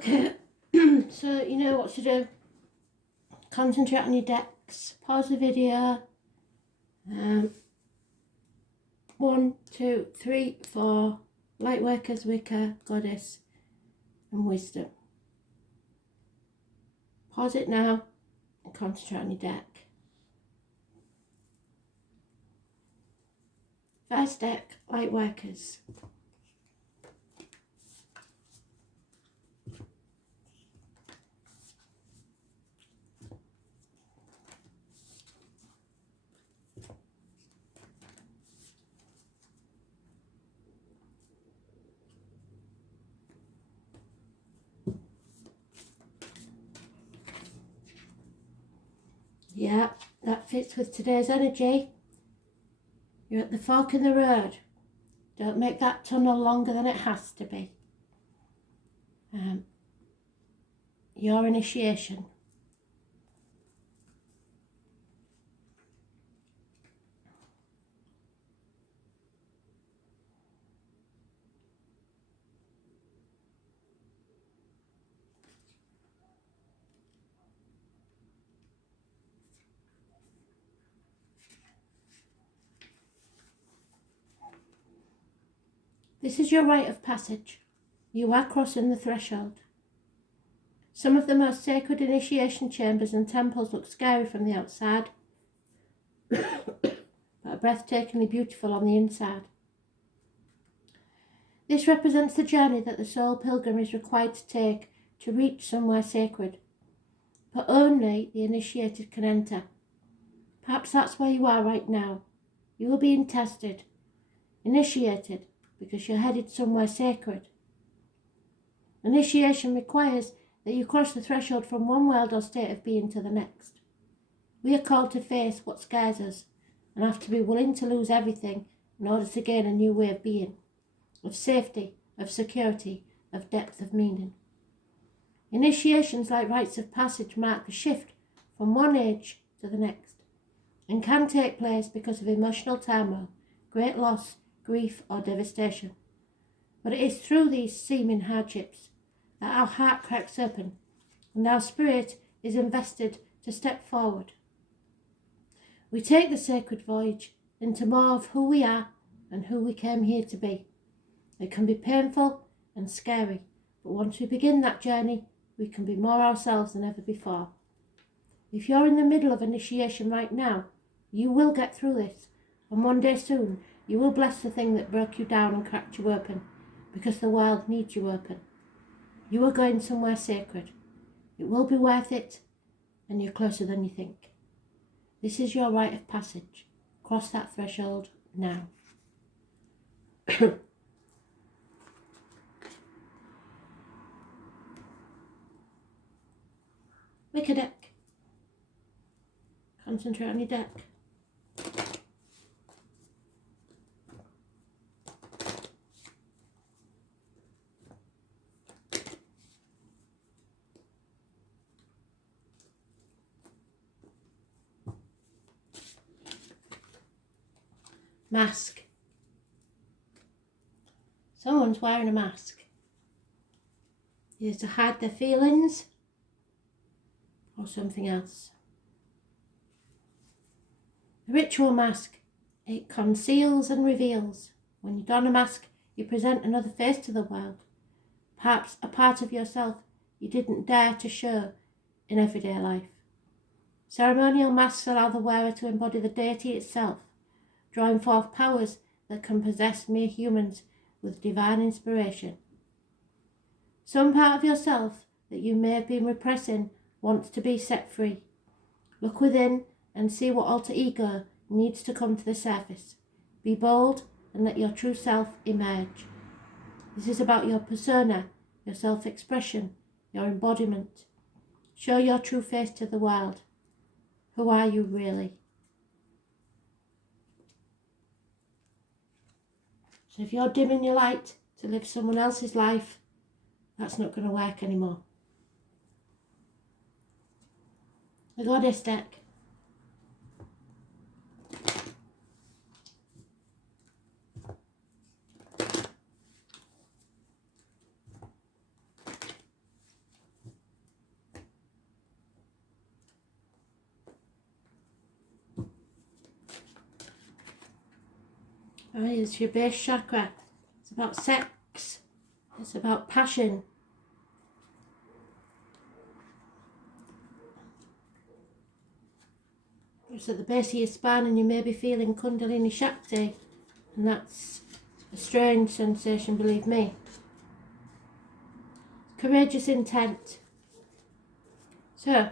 Okay, so you know what to do. Concentrate on your decks. Pause the video. 1, 2, 3, 4. Lightworkers, Wicca, Goddess, and Wisdom. Pause it now and concentrate on your deck. First deck, Lightworkers. Yeah, that fits with today's energy. You're at the fork in the road. Don't make that tunnel longer than it has to be. Your initiation. This is your rite of passage. You are crossing the threshold. Some of the most sacred initiation chambers and temples look scary from the outside, but are breathtakingly beautiful on the inside. This represents the journey that the soul pilgrim is required to take to reach somewhere sacred, but only the initiated can enter. Perhaps that's where you are right now. You are being tested, initiated, because you're headed somewhere sacred. Initiation requires that you cross the threshold from one world or state of being to the next. We are called to face what scares us and have to be willing to lose everything in order to gain a new way of being, of safety, of security, of depth of meaning. Initiations like rites of passage mark the shift from one age to the next and can take place because of emotional turmoil, great loss, grief or devastation. But it is through these seeming hardships that our heart cracks open and our spirit is invested to step forward. We take the sacred voyage into more of who we are and who we came here to be. It can be painful and scary, but once we begin that journey, we can be more ourselves than ever before. If you're in the middle of initiation right now, you will get through this, and one day soon, you will bless the thing that broke you down and cracked you open, because the world needs you open. You are going somewhere sacred. It will be worth it, and you're closer than you think. This is your rite of passage. Cross that threshold now. Wicca deck. Concentrate on your deck. Mask. Someone's wearing a mask. Either to hide their feelings or something else. A ritual mask. It conceals and reveals. When you don a mask, you present another face to the world. Perhaps a part of yourself you didn't dare to show in everyday life. Ceremonial masks allow the wearer to embody the deity itself, drawing forth powers that can possess mere humans with divine inspiration. Some part of yourself that you may have been repressing wants to be set free. Look within and see what alter ego needs to come to the surface. Be bold and let your true self emerge. This is about your persona, your self-expression, your embodiment. Show your true face to the world. Who are you really? So if you're dimming your light to live someone else's life, that's not going to work anymore. The Goddess deck. Right, it's your base chakra. It's about sex. It's about passion. It's at the base of your spine, and you may be feeling Kundalini Shakti, and that's a strange sensation, believe me. Courageous intent. So,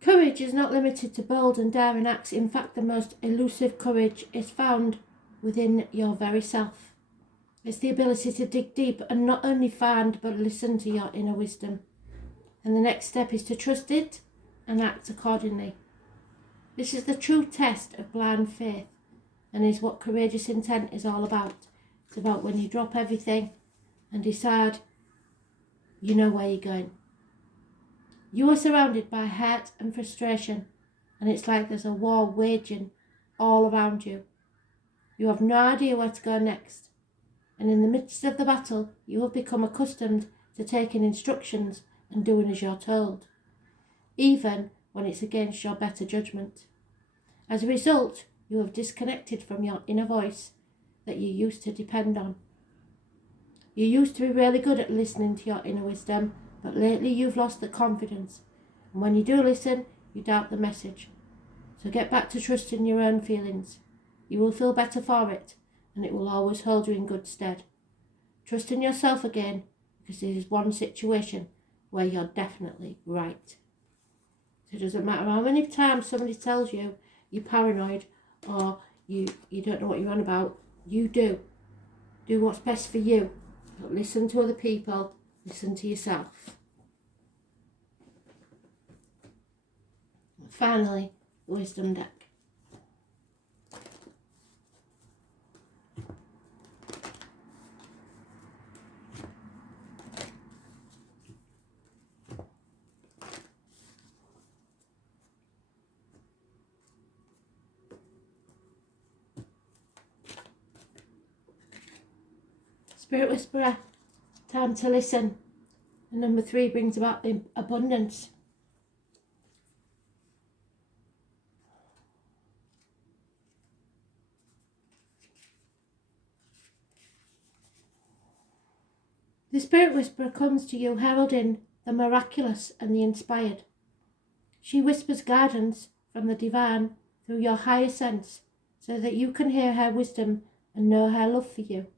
courage is not limited to bold and daring acts. In fact, the most elusive courage is found within your very self. It's the ability to dig deep and not only find but listen to your inner wisdom. And the next step is to trust it and act accordingly. This is the true test of blind faith, and is what courageous intent is all about. It's about when you drop everything and decide you know where you're going. You are surrounded by hurt and frustration, and it's like there's a war waging all around you. You have no idea where to go next, and in the midst of the battle, you have become accustomed to taking instructions and doing as you're told, even when it's against your better judgment. As a result, you have disconnected from your inner voice that you used to depend on. You used to be really good at listening to your inner wisdom, but lately you've lost the confidence. And when you do listen, you doubt the message. So get back to trusting your own feelings. You will feel better for it, and it will always hold you in good stead. Trust in yourself again, because this is one situation where you're definitely right. So it doesn't matter how many times somebody tells you you're paranoid or you don't know what you're on about. You do. Do what's best for you. Don't listen to other people. Listen to yourself. And finally, the wisdom deck. Spirit Whisperer, time to listen. And number 3 brings about the abundance. The Spirit Whisperer comes to you heralding the miraculous and the inspired. She whispers guidance from the divine through your higher sense so that you can hear her wisdom and know her love for you.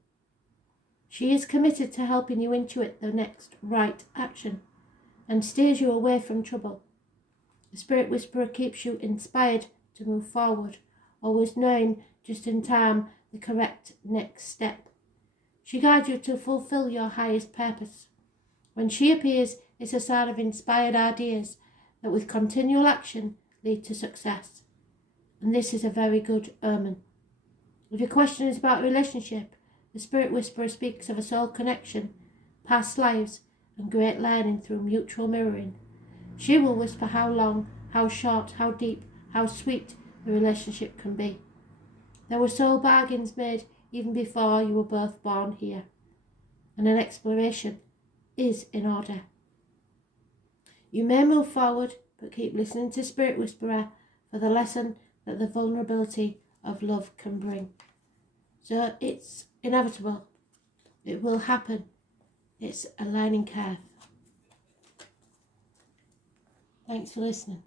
She is committed to helping you intuit the next right action and steers you away from trouble. The Spirit Whisperer keeps you inspired to move forward, always knowing just in time the correct next step. She guides you to fulfill your highest purpose. When she appears, it's a sign of inspired ideas that with continual action lead to success. And this is a very good omen. If your question is about a relationship, the Spirit Whisperer speaks of a soul connection, past lives, and great learning through mutual mirroring. She will whisper how long, how short, how deep, how sweet the relationship can be. There were soul bargains made even before you were both born here, and an exploration is in order. You may move forward, but keep listening to Spirit Whisperer for the lesson that the vulnerability of love can bring. So it's inevitable. It will happen. It's a learning curve. Thanks for listening.